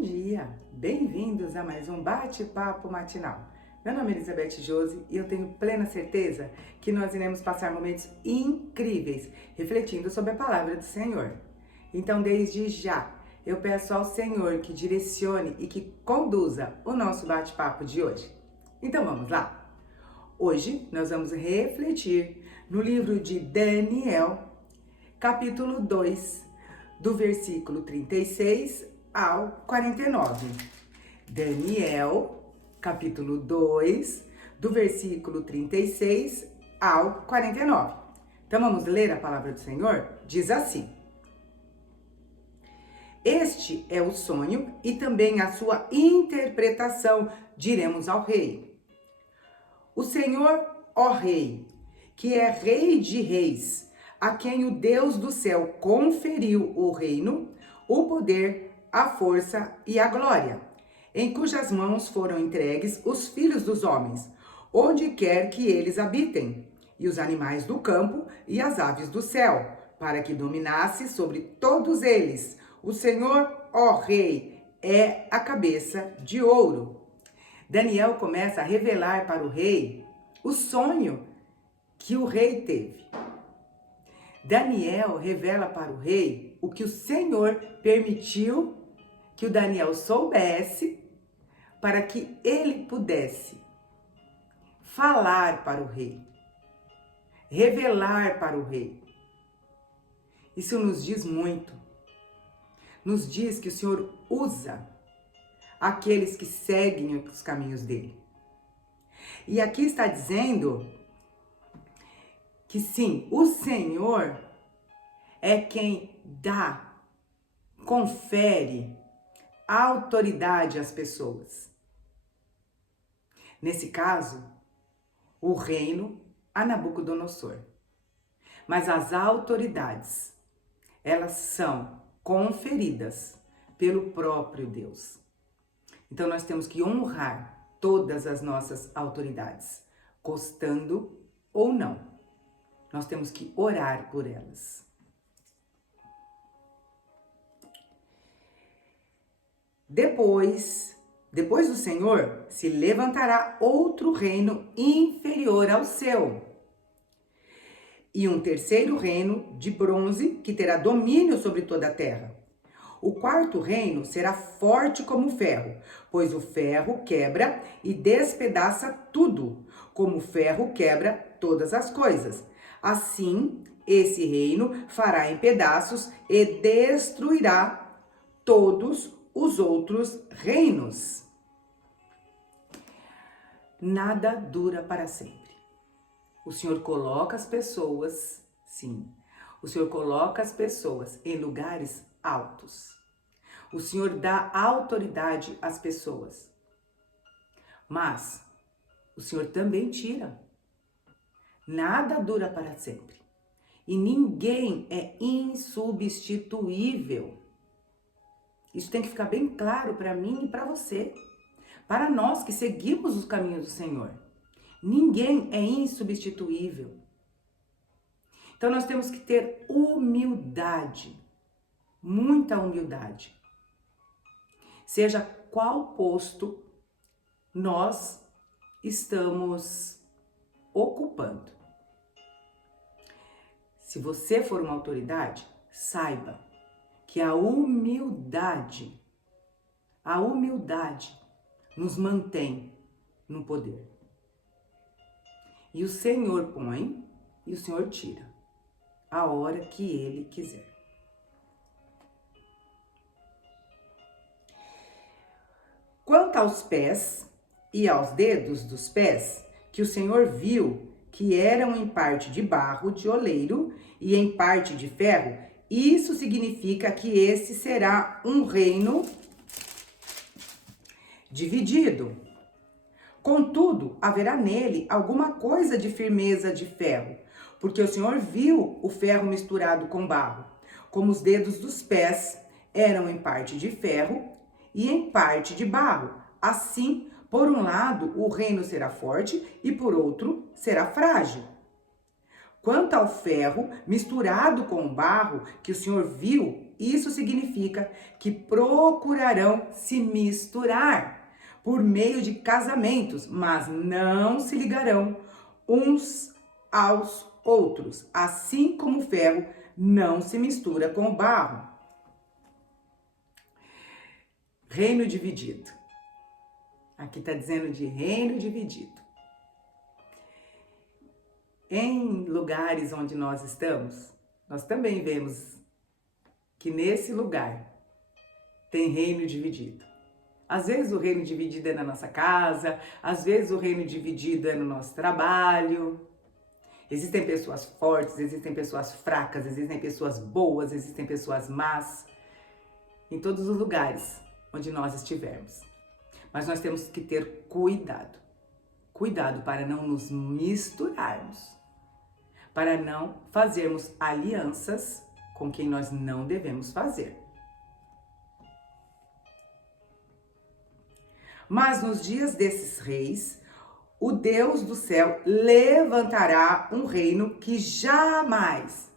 Bom dia, bem-vindos a mais um bate-papo matinal. Meu nome é Elizabeth Josi e eu tenho plena certeza que nós iremos passar momentos incríveis refletindo sobre a palavra do Senhor. Então, desde já, eu peço ao Senhor que direcione e que conduza o nosso bate-papo de hoje. Então, vamos lá? Hoje nós vamos refletir no livro de Daniel, capítulo 2, do versículo 36 ao 49. Daniel, capítulo 2, do versículo 36 ao 49. Então vamos ler a palavra do Senhor? Diz assim: Este é o sonho e também a sua interpretação, diremos ao rei. O Senhor, ó rei, que é rei de reis, a quem o Deus do céu conferiu o reino, o poder, a força e a glória, em cujas mãos foram entregues os filhos dos homens, onde quer que eles habitem, e os animais do campo e as aves do céu, para que dominasse sobre todos eles. O Senhor, ó rei, é a cabeça de ouro. Daniel começa a revelar para o rei o sonho que o rei teve. Daniel revela para o rei o que o Senhor permitiu que o Daniel soubesse para que ele pudesse falar para o rei, revelar para o rei. Isso nos diz muito. Nos diz que o Senhor usa aqueles que seguem os caminhos dele. E aqui está dizendo que sim, o Senhor é quem dá, confere autoridade às pessoas. Nesse caso, o reino a Nabucodonosor. Mas as autoridades, elas são conferidas pelo próprio Deus. Então nós temos que honrar todas as nossas autoridades, gostando ou não. Nós temos que orar por elas. Depois do Senhor, se levantará outro reino inferior ao seu, e um terceiro reino de bronze que terá domínio sobre toda a terra. O quarto reino será forte como ferro, pois o ferro quebra e despedaça tudo, como o ferro quebra todas as coisas. Assim, esse reino fará em pedaços e destruirá todos os outros reinos. Nada dura para sempre. O Senhor coloca as pessoas, sim, o Senhor coloca as pessoas em lugares altos. O Senhor dá autoridade às pessoas. Mas o Senhor também tira. Nada dura para sempre. E ninguém é insubstituível. Isso tem que ficar bem claro para mim e para você. Para nós que seguimos os caminhos do Senhor. Ninguém é insubstituível. Então nós temos que ter humildade. Muita humildade. Seja qual posto nós estamos ocupando. Se você for uma autoridade, saiba que a humildade nos mantém no poder. E o Senhor põe e o Senhor tira, a hora que Ele quiser. Quanto aos pés e aos dedos dos pés, que o Senhor viu que eram em parte de barro de oleiro e em parte de ferro, isso significa que esse será um reino dividido. Contudo, haverá nele alguma coisa de firmeza de ferro, porque o Senhor viu o ferro misturado com barro, como os dedos dos pés eram em parte de ferro e em parte de barro. Assim, por um lado, o reino será forte e por outro, será frágil. Quanto ao ferro misturado com o barro que o Senhor viu, Isso significa que procurarão se misturar por meio de casamentos, mas não se ligarão uns aos outros, assim como o ferro não se mistura com o barro. Reino dividido. Aqui está dizendo de reino dividido. Em lugares onde nós estamos, nós também vemos que nesse lugar tem reino dividido. Às vezes o reino dividido é na nossa casa, às vezes o reino dividido é no nosso trabalho. Existem pessoas fortes, existem pessoas fracas, existem pessoas boas, existem pessoas más, em todos os lugares onde nós estivermos. Mas nós temos que ter cuidado. Cuidado para não nos misturarmos, para não fazermos alianças com quem nós não devemos fazer. Mas nos dias desses reis, o Deus do céu levantará um reino que jamais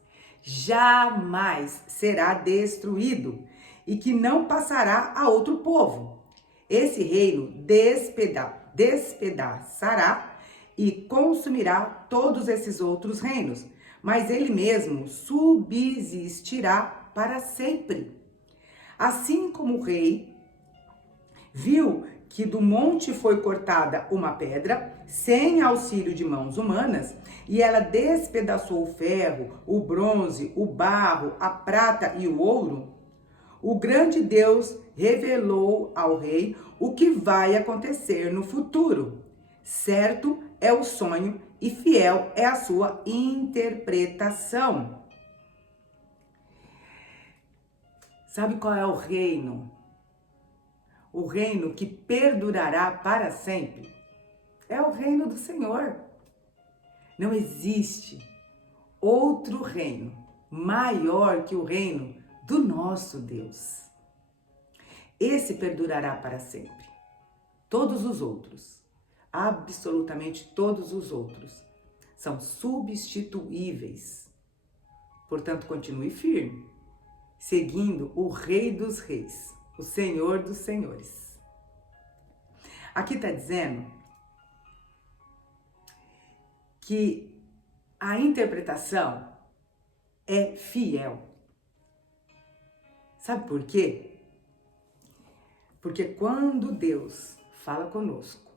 será destruído e que não passará a outro povo. Esse reino despedaçará e consumirá todos esses outros reinos, mas ele mesmo subsistirá para sempre. Assim como o rei viu que do monte foi cortada uma pedra, sem auxílio de mãos humanas, e ela despedaçou o ferro, o bronze, o barro, a prata e o ouro, o grande Deus revelou ao rei o que vai acontecer no futuro. Certo é o sonho e fiel é a sua interpretação. Sabe qual é o reino? O reino que perdurará para sempre é o reino do Senhor. Não existe outro reino maior que o reino do nosso Deus. Esse perdurará para sempre. Todos os outros, absolutamente todos os outros, são substituíveis. Portanto, continue firme, seguindo o Rei dos Reis, o Senhor dos Senhores. Aqui está dizendo que a interpretação é fiel. Sabe por quê? Porque quando Deus fala conosco,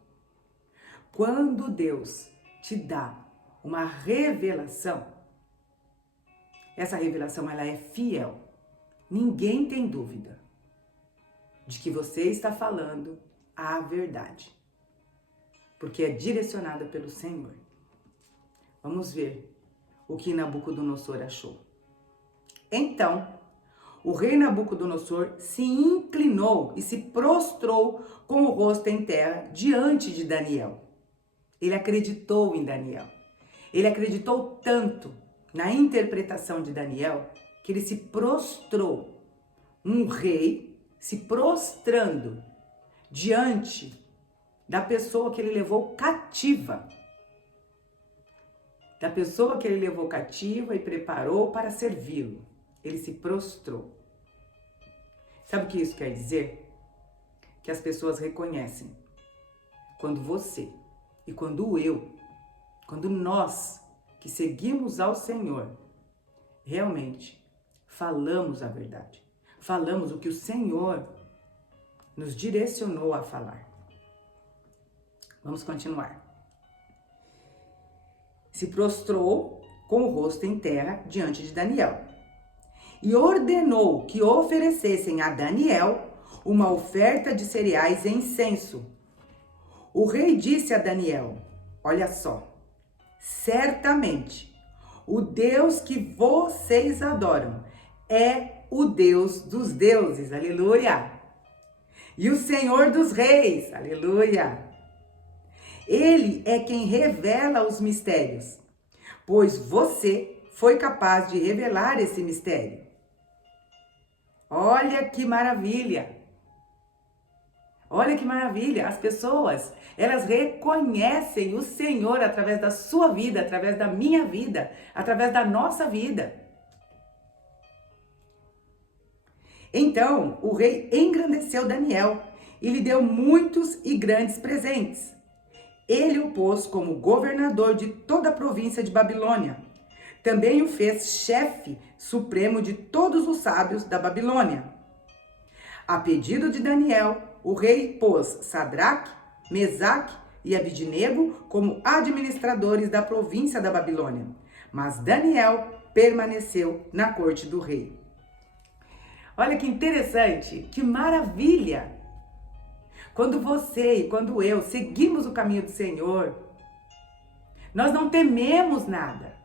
quando Deus te dá uma revelação, essa revelação ela é fiel. Ninguém tem dúvida de que você está falando a verdade, porque é direcionada pelo Senhor. Vamos ver o que Nabucodonosor achou. Então, o rei Nabucodonosor se inclinou e se prostrou com o rosto em terra diante de Daniel. Ele acreditou em Daniel. Ele acreditou tanto na interpretação de Daniel que ele se prostrou. Um rei se prostrando diante da pessoa que ele levou cativa. Da pessoa que ele levou cativa e preparou para servi-lo. Ele se prostrou. Sabe o que isso quer dizer? Que as pessoas reconhecem quando você e quando eu, quando nós que seguimos ao Senhor, realmente falamos a verdade. Falamos o que o Senhor nos direcionou a falar. Vamos continuar. Se prostrou com o rosto em terra diante de Daniel e ordenou que oferecessem a Daniel uma oferta de cereais e incenso. O rei disse a Daniel: olha só, certamente o Deus que vocês adoram é o Deus dos deuses, aleluia, e o Senhor dos reis, aleluia. Ele é quem revela os mistérios, pois você foi capaz de revelar esse mistério. Olha que maravilha! Olha que maravilha! As pessoas, elas reconhecem o Senhor através da sua vida, através da minha vida, através da nossa vida. Então o rei engrandeceu Daniel e lhe deu muitos e grandes presentes. Ele o pôs como governador de toda a província de Babilônia. Também o fez chefe supremo de todos os sábios da Babilônia. A pedido de Daniel, o rei pôs Sadraque, Mesaque e Abidnego como administradores da província da Babilônia. Mas Daniel permaneceu na corte do rei. Olha que interessante, que maravilha! Quando você e quando eu seguimos o caminho do Senhor, nós não tememos nada.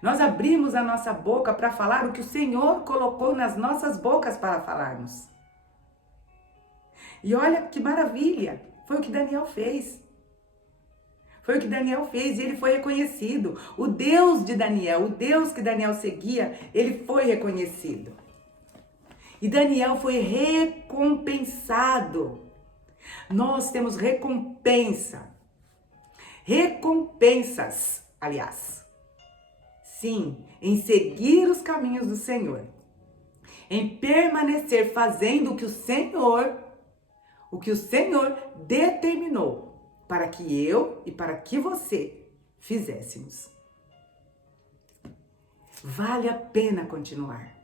Nós abrimos a nossa boca para falar o que o Senhor colocou nas nossas bocas para falarmos. E olha que maravilha, foi o que Daniel fez. Foi o que Daniel fez e ele foi reconhecido. O Deus de Daniel, o Deus que Daniel seguia, ele foi reconhecido. E Daniel foi recompensado. Nós temos recompensa. Recompensas, aliás. Sim, em seguir os caminhos do Senhor. Em permanecer fazendo o que o Senhor determinou para que eu e para que você fizéssemos. Vale a pena continuar.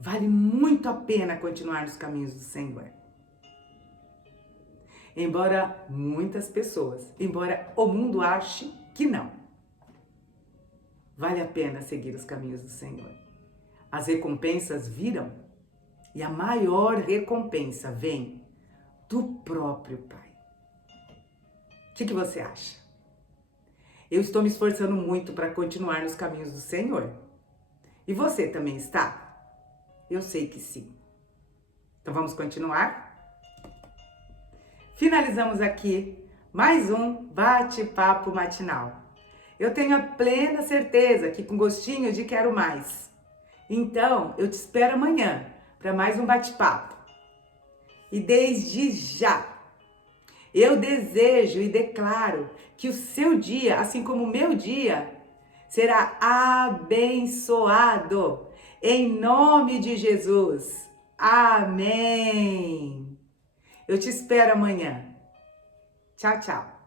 Vale muito a pena continuar nos caminhos do Senhor. Embora muitas pessoas, embora o mundo ache que não, vale a pena seguir os caminhos do Senhor. As recompensas virão e a maior recompensa vem do próprio Pai. O que você acha? Eu estou me esforçando muito para continuar nos caminhos do Senhor. E você também está? Eu sei que sim. Então vamos continuar? Finalizamos aqui mais um bate-papo matinal. Eu tenho a plena certeza que com gostinho de quero mais. Então eu te espero amanhã para mais um bate-papo. E desde já, eu desejo e declaro que o seu dia, assim como o meu dia, será abençoado. Em nome de Jesus. Amém. Eu te espero amanhã. Tchau, tchau.